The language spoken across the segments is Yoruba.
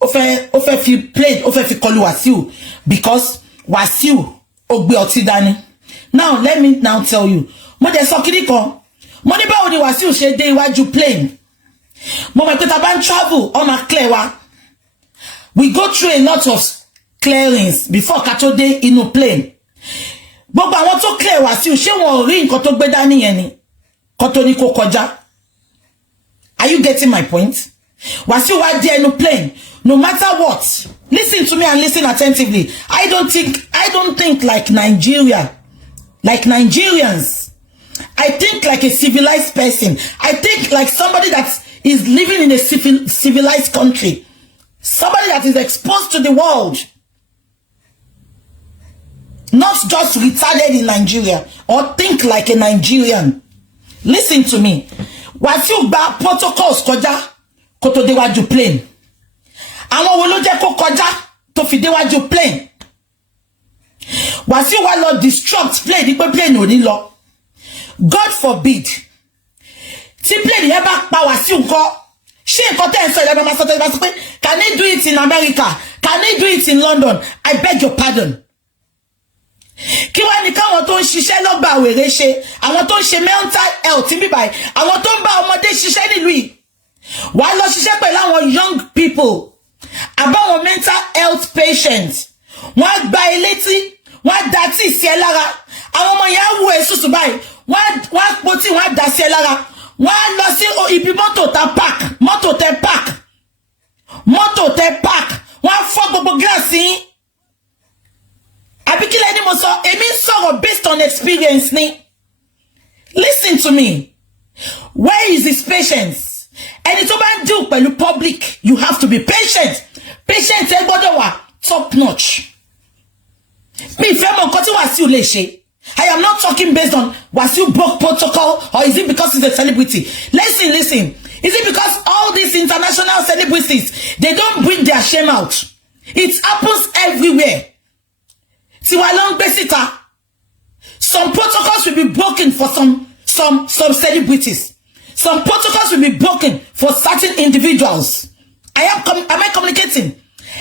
ó fẹ́ fi play, ó fẹ́ fi kọlu Wasiu because Wasiu ó gbé ọtí dání. Now let me now tell you, mo de sọ kini kan, mo ní báwo ni Wasiu ṣe dé iwájú plane. Mo mọ̀ pé tá bá ń travel, ó máa clear wa. We go through a lot of clearings before ká tó dé inú plane. Gbogbo àwọn tó clear Wasiu, ṣé wọn ò rí nǹkan tó gbé dání yẹn ni? Kó tó ní kó kọjá. Are you getting my point? Wasiu wá dé inú plane, no matter what. Listen to me and listen attentively. I don't think like Nigeria, like Nigerians. I think like a civilized person. I think like somebody that is living in a civilized country. Somebody that is exposed to the world. Not just retarded in Nigeria or think like a Nigerian. Listen to me. Wasiu gba protocols kọjá kó tó déwájú plane. Àwọn wo ló jẹ́ kó kọjá tó fi déwájú plane. Wasiu wá lọ disrupt plane ní pé plane ò ní lọ. God forbid. Tí plane yẹn bá pa Wasiu ńkọ́, ṣé nǹkan tẹ́ ń sọ ìlànà máa sọ tẹ́ bá sọ pé can he do it in America? Can he do it in London? I beg your pardon. Kí wá ní káwọn tó ń ṣiṣẹ́ lọ́gbà wèrè ṣe, àwọn tó ń ṣe mental health níbí báyìí, àwọn tó ń bá ọmọdé ṣiṣẹ́ nílùú yìí. Wá lọ ṣiṣẹ́ pẹ̀lú àwọn young people, àbáwọn mental health patients. Wọ́n gba elétí, wọ́n dá tí sí ẹ lára. Àwọn ọmọ yẹn á wú èsùsù báyìí, wọ́n pò tí wọ́n dá sí ẹ lára. Wọ́n lọ sí ibi mọ́tò tẹ park, wọ́n fọ́ gbogbo glass yín. Àbí kí lẹ́ni mo sọ, èmi ń sọ̀rọ̀ based on experience ni. Listen to me. Where is his patience? Ẹni tó bá ń deal pẹ̀lú public, you have to be patient. Patient ẹ gbọ́dọ̀ wà top notch. Mi fẹ́ mọ̀ nǹkan tí Wasiu lè ṣe. I am not talking based on Wasiu broke protocol or is it because he's a celebrity? Listen. Is it because all these international celebrities, they don't bring their shame out? It happens everywhere. Tiwa ló ń gbé síta. Some protocols will be broken for some celebrities. Some protocols will be broken for certain individuals. Am I communicating?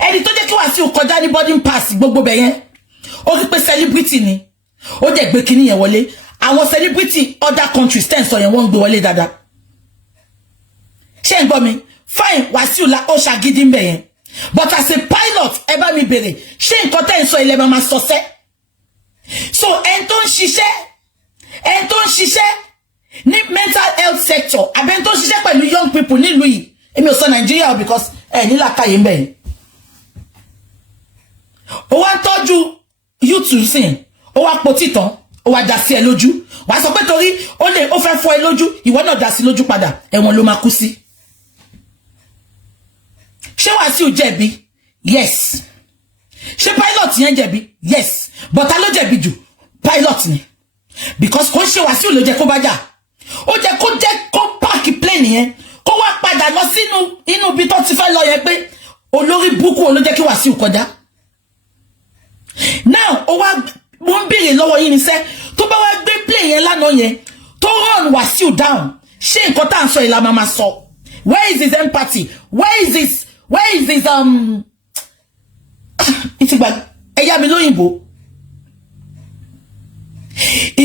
Ẹni tó jẹ́ kí Wasiu kọjá ní boarding pass gbogbo bẹ̀yẹn. Ó rí pé celebrity ni. Ó dẹ̀ gbé kíní yẹn wọlé. Àwọn celebrity other countries ten sọ yẹn wọ́n gbé wọlé dáadáa. Ṣé ń gbọ́ mi? Fine, Wasiu la ó ṣàgídí ń bẹ̀ yẹn. But as a pilot, ẹ bá mi bèrè, ṣé nǹkan tẹ́ ń sọ ilẹ̀ máa sọ sẹ́? So ẹni tó ń ṣiṣẹ́ ní mental health sector, àbí ẹni tó ń ṣiṣẹ́ pẹ̀lú young people nílùú yìí, èmi ò sọ Nigeria because ní làákàyè ń bẹ̀ yẹn. Ó wá ń tọ́jú YouTube sìn, ó wá po títàn, ó wá dá sí ẹ lójú. Wàá sọ pé torí ó fẹ́ fọ́ ẹ lójú, ìwọ náà dá sí lójú padà, ẹ̀wọ̀n ló máa kú sí. Ṣé Wasiu jẹ̀bi? Yes. Ṣé pilot yẹn jẹ̀bi? Yes. But ta ló jẹ̀bi jù? Pilot ni. Because kò ṣe Wasiu ló jẹ́ kó bá jà. Ó jẹ́ kó park plane yẹn, kó wá padà lọ sínú inú bí tó ti fẹ́ lọ yẹn pé olórí búkú ló jẹ́ kí Wasiu kọjá. Now, ó wá mo ń béèrè lọ́wọ́ yín ni sẹ́, tó bá wá gbé plane yẹn lánàá yẹn, tó run Wasiu down. Ṣé nǹkan tá ń sọ ìlà máa sọ? Where is his empathy? Where is his Is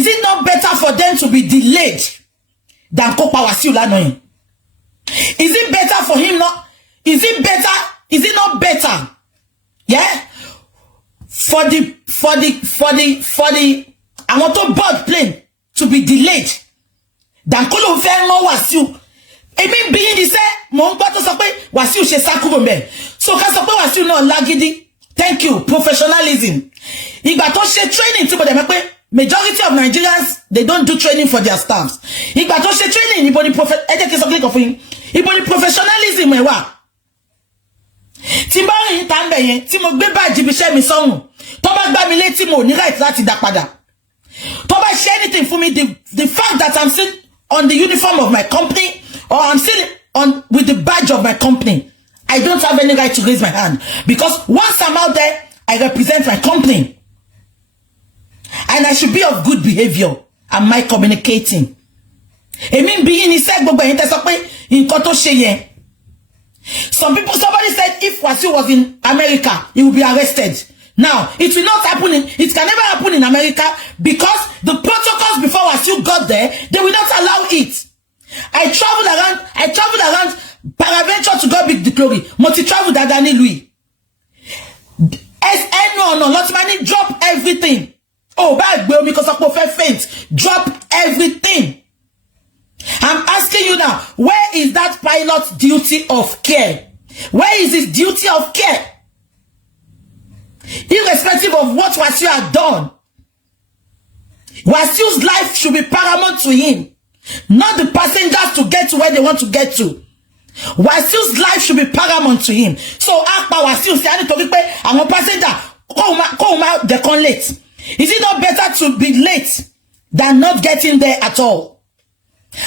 it not better for them to be delayed than kó pa Wasiu lánàá yẹn? Is it better for him not? Is it not better? Yeah? For the àwọn tó board plane to be delayed than kó ló fẹ́ mọ́ Wasiu. Èmi bí yín di sẹ́, mo ń gbọ́ tó sọ pé Wasiu ṣe sá kúrò ńbẹ̀. So ká sọ pé Wasiu náà lágídí. Thank you, professionalism. Ìgbà tó ṣe training tí mo dẹ̀ mọ̀ pé majority of Nigerians, they don't do training for their staffs. Ìgbà tó ṣe training, ibo ni ẹ jẹ́ kí n sọ kílíkọ̀ fún yín. Ibo ni professionalism ẹ̀ wà. Tí bá rìn tá ń bẹ̀ yẹn, tí mo gbé báàjì ibi iṣẹ́ mi sọ́rùn, tó bá gbá mi létí mo ní right láti dá padà. Tó bá ṣe anything for me, the fact that I'm still on the uniform of my company, or I'm still with the badge of my company, I don't have any right to raise my hand. Because once I'm out there, I represent my company. And I should be of good behavior. Am I communicating? Èmi bí yín ní sẹ́ gbogbo ẹ̀yin tẹ́ sọ pé nǹkan tó ṣe yẹn. Somebody said if Wasiu was in America, he would be arrested. Now, it will not happen it can never happen in America because the protocols before Wasiu got there, they will not allow it. I traveled around Paraventure to go big the glory. Multi-travel Dadani Louis. No, not money, drop everything. Oh, bad girl, because of perfect faint. Drop everything. I'm asking you now, where is that pilot's duty of care? Where is his duty of care? Irrespective of what Wasiu had done, Wasiu's life should be paramount to him, not the passengers to get to where they want to get to. Wasiu's life should be paramount to him. So, after Wasiu say, I need to repay, I'm a passenger, come out, they come late. Is it not better to be late than not getting there at all?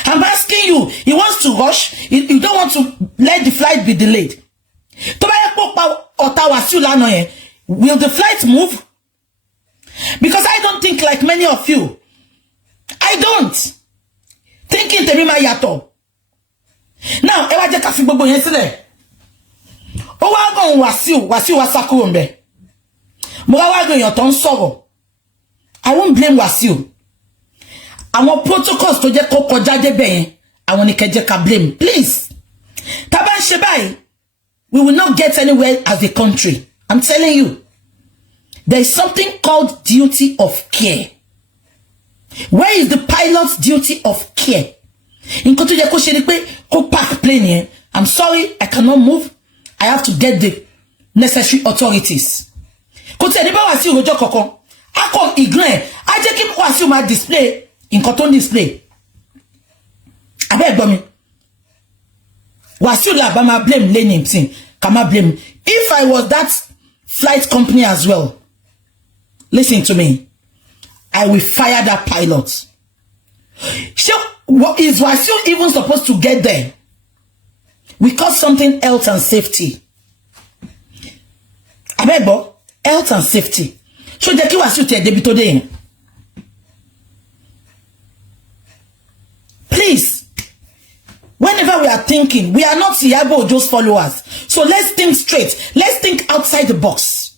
I'm asking you, he wants to rush, you don't want to let the flight be delayed. Will the flight move? Because I don't think like many of you. I don't. Thinking Terima Yato. Now, Ewa Jeka fi gbogbo yen sile. O wa gan Wasiu wasakuro nbe. Mo wa gan yan ton sọ̀rọ̀. I won't blame Wasiu. Àwọn protocols tó jẹ́ kó kọjá dé be yen, àwọn ni keje ka blame. Please. Tá bá ṣe báyìí, we will not get anywhere as a country. I'm telling you. There is something called duty of care. Where is the pilot's duty of care? In koto je ko se ni pe ko park plane here. I'm sorry, I cannot move. I have to get the necessary authorities. Ko te ni ba Wasiu rojo kankan. A ko ignore. A je ki Wasiu ma display in koto display. Abe gbo mi. Wasiu la ba ma blame Lenin thing. Kama blame. If I was that flight company as well, listen to me, I will fire that pilot. So, what is Wasiu even supposed to get there? We call something health and safety. Abebo, health and safety. So, Jackie Wasiu te debito de. Please, whenever we are thinking, we are not Yabo just followers. So let's think straight. Let's think outside the box.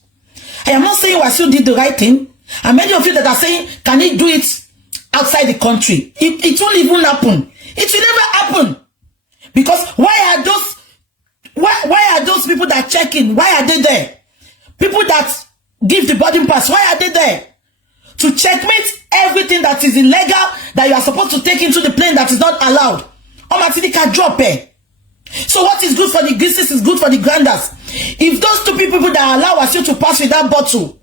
I am not saying Wasiu did the right thing. And many of you that are saying, can he do it outside the country? It won't even happen. It will never happen. Because why are those people that check in? Why are they there? People that give the boarding pass, why are they there? To checkmate everything that is illegal that you are supposed to take into the plane that is not allowed. Omatini can drop it. So what is good for the greases is good for the granders. If those two people that allow Wasiu to pass with that bottle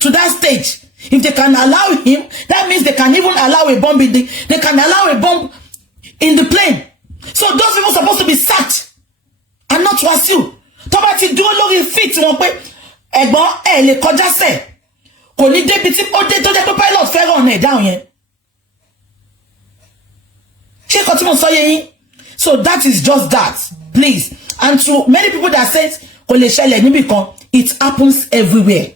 to that stage, if they can allow him, that means they can even allow a bomb in the, they can allow a bomb in the plane. So those people are supposed to be sacked and not Wasiu. Tobati do lori fit won pe egbon le kọjá se. Kò ní débi tí ó dé tó jẹ́ pé pilot fẹ́ run e down yẹn. Ṣé kò tí mo sọ yé yín? So that is just that, please. And to many people that say kò lè ṣẹlẹ̀ níbì kan, it happens everywhere.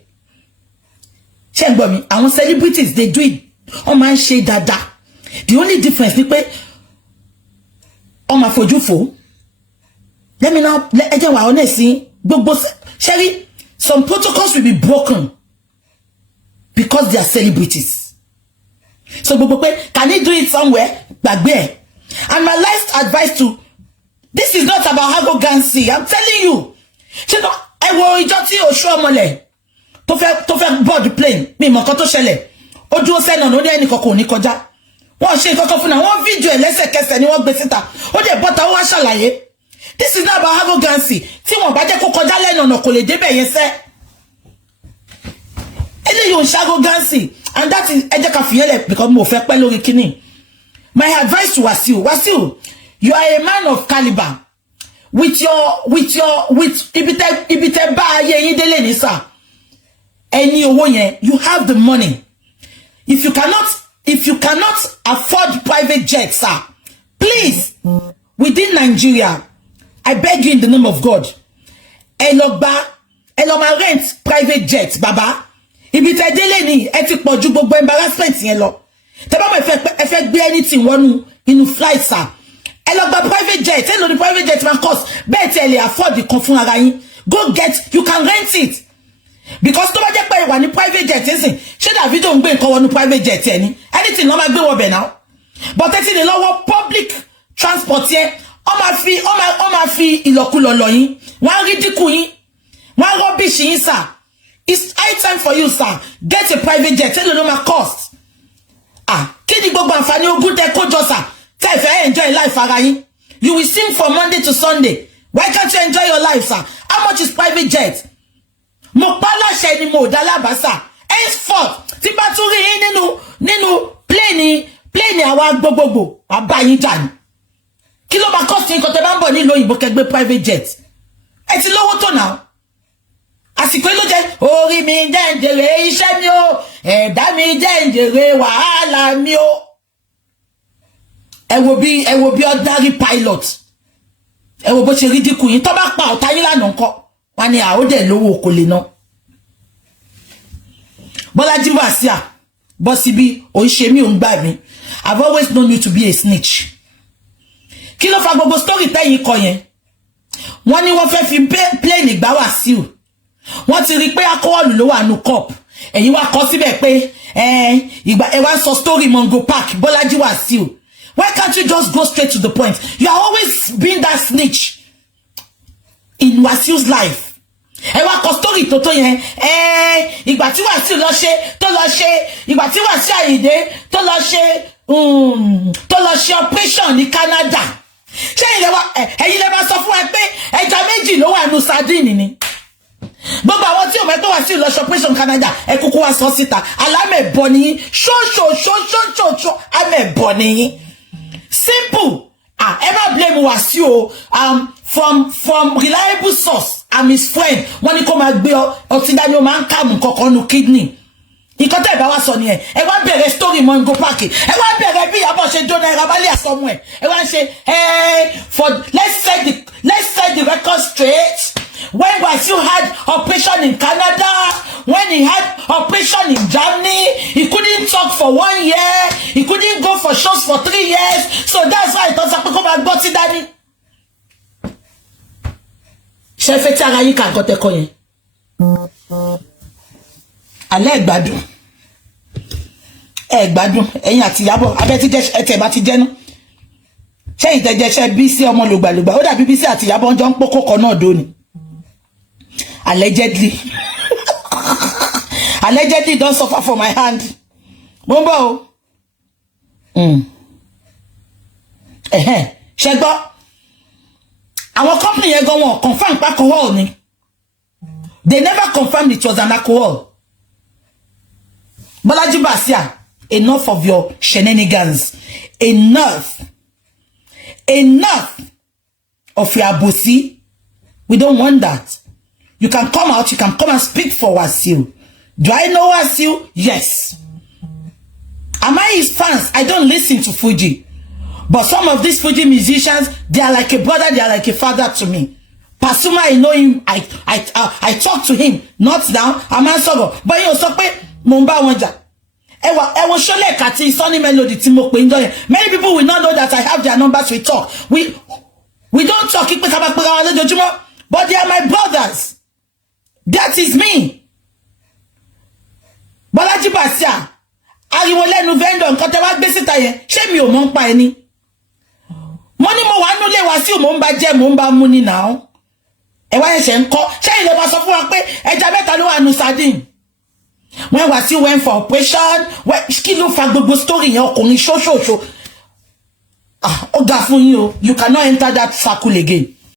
Ṣé gbọ́ mi, àwọn celebrities they do it. Wọ́n máa ń ṣe dáadáa. The only difference ni pé wọ́n máa fojú fò. Let me now ẹ jẹ́ wá honest gbogbo Sherry, some protocols will be broken because they are celebrities. So gbogbo pé can he do it somewhere? Gbàgbé ẹ̀. And my last advice to this is not about arrogancy. I'm telling you. Ṣé no ẹ wo ìjọ tí Oṣù Ọmọlẹ̀ tó fẹ́ board the plane mi mọ̀ kan tó ṣẹlẹ̀. Ó dúró sẹ́nà no dey ẹnìkan kò ní kọjá. Wọ́n ṣe nǹkan kan fún na wọ́n video ẹ̀ lẹ́sẹ̀kẹsẹ̀ ni wọ́n gbé síta. Ó dẹ̀ bọ́ta ó wá ṣàlàyé. This is not about arrogancy. Tí wọ́n bá jẹ́ kó kọjá lẹ́nu ọ̀nà kò lè débẹ̀ yẹn sẹ́. Eléyìí ò ń ṣe arrogancy. And that is ẹ jẹ́ ká fìyẹ́lẹ̀ because mo fẹ́ pẹ́ lórí kíní. My advice to Wasiu, you are a man of caliber. With ibite ba aye yin dele ni sir. Eni owo yen, you have the money. If you cannot afford private jets, sir, please, within Nigeria, I beg you in the name of God, elogba rent private jets, baba. Ibite dele ni, e ti poju gbogbo embarrassment yen lo. Tẹ́ bá mo ẹ fẹ́ gbé anything wọnú inú flight sir. ẹ lọ gba private jet, ẹ lọ ní private jet man cost, bẹ́ẹ̀ tí ẹ lè afford the fún ara yín. Go get, you can rent it. Because tó bá jẹ́ pé wà ní private jet ẹ̀sìn, ṣé Davido ń gbé nǹkan wọnú private jet ẹni? Anything ló máa gbé wọ bẹ̀ now. But ẹ ti lè lọ́wọ́ public transport yẹn, ó máa fi ìlọ̀kulọ̀ lọ yín, wọ́n rí dínkù yín, wọ́n rubbish yín sir. It's high time for you sir. Get a private jet, ẹ ló máa cost. Kí ni gbogbo àǹfààní ogún tẹ́ kó jọ sir? Tẹ́ fẹ́ enjoy life ara yín. You will sing from Monday to Sunday. Why can't you enjoy your life sir? How much is private jet? Mo pa láṣẹ ni mo dá lábàásà. Henceforth, tí bá tún rí yín nínú plane àwa gbogbogbò, àbá yín jà ní. Kí ló máa cost yín kó tẹ́ bá ń bọ̀ nílùú òyìnbó kẹgbẹ́ private jet? Ẹ ti lówó tó náà. Àsìkò ló jẹ́ orí mi jẹ́ ń jèrè iṣẹ́ mi o, ẹ̀dá mi jẹ́ ń jèrè wàhálà mi o. Ẹ wo bí ordinary pilot. Ẹ wo bó ṣe rí dínkù yín tó bá pa ọ̀tá yín lánàá ńkọ́. Wọ́n ní àódẹ̀ lówó kò lè ná. Bọ́lájí Wàsíà, bọ́ síbí, ò ń ṣe mí, ò ń gbà mí. I've always known you to be a snitch. Kí ló fa gbogbo story tẹ́yìn kọ yẹn? Wọ́n ní wọ́n fẹ́ fi plane gbá Wàsíù. Wọ́n ti rí pé alcohol ló wà nù cup. Ẹ̀yin wá kọ síbẹ̀ pé ìgbà ẹ wá sọ story Mongo Park, Bọ́lájí Wàsíù. Why can't you just go straight to the point? You are always being that snitch in Wasiu's life. Ẹ wá kọ story tó yẹn. Ìgbà tí Wasiu ìgbà tí Wasiu Ayinde tó lọ ṣe operation ní Canada. Ṣé ẹ̀yin lè wá sọ fún wa pé ẹja méjì ló wà nù sardine ni? Gbogbo àwọn tí ò mọ̀ pé Wasiu lọ ṣe operation Canada, ẹ kúkú wá sọ síta. Alámẹ̀bọ ni yín. Ṣó amẹ̀bọ ni yín. Simple. Ever blame Wasiu from reliable source. I'm his friend. Wọ́n ní kó máa gbé ọtí dání, ó máa ń kàmù kankan nu kidney. Nǹkan tẹ́ ẹ bá wá sọ nìyẹn. Ẹ wá bẹ̀rẹ̀ story Mongo Park. Ẹ wá bẹ̀rẹ̀ bí Ìyábọ̀ ṣe jóná ẹ̀rọ abálẹ̀ àsọmú ẹ̀. Ẹ wá ń ṣe let's set the record straight. When Wasiu had operation in Canada, when he had operation in Germany, he couldn't talk for 1 year, he couldn't go for shows for 3 years, so that's why he thought that people might got it, Daddy. Ṣé fẹ́ tí ara yín kà nǹkan tẹ́kọ̀ yẹn? Alẹ́ gbádùn. Gbádùn. Ẹ̀yin àti Ìyábọ̀, abẹ́ ti jẹ́ ẹ̀tẹ̀ bá ti jẹ́ ná. Ṣé ìtẹ̀jẹ̀ṣẹ́ Bísí ọmọ lògbàlògbà? Ó dàbí Bísí àti Ìyábọ̀ jọ ń pọ́kọ́ kan náà dóni. Allegedly. Allegedly don't suffer for my hand. Mumbo. Ṣẹ́gbọ́. Our company yẹn gan wọ́n confirm pa alcohol ni. They never confirmed it was an alcohol. Bọ́lájí Wàsíà, enough of your shenanigans. Enough of your abosi. We don't want that. You can come out, you can come and speak for Wasiu. Do I know Wasiu? Yes. Am I his fans? I don't listen to Fuji. But some of these Fuji musicians, they are like a brother, they are like a father to me. Pasuma, I know him, I talk to him. Not now, I'm answerable. But you also pay Mumba Wanja. I will show you Kati, Sonny Melody, Timok. Many people will not know that I have their numbers. We talk. We don't talk, but they are my brothers. That is me. Bọ́lájí Wàsíà, ariwo lẹ́nu vendor nǹkan tẹ́ wá gbé síta yẹn, ṣé mi ò mọ̀ ń pa ẹni? Mo ní mo wà nínú ilé Wàsíù, mo ń bá jẹ, mo ń bá mú ni now. Ẹ wá ṣe ń kọ́, ṣé ilé wa sọ fún wa pé ẹja mẹ́ta ló wà nù sardine. When Wasiu went for operation, kí ló fa gbogbo story yẹn ọkùnrin ṣóṣòṣò. Ó ga fún yín o, you cannot enter that circle again.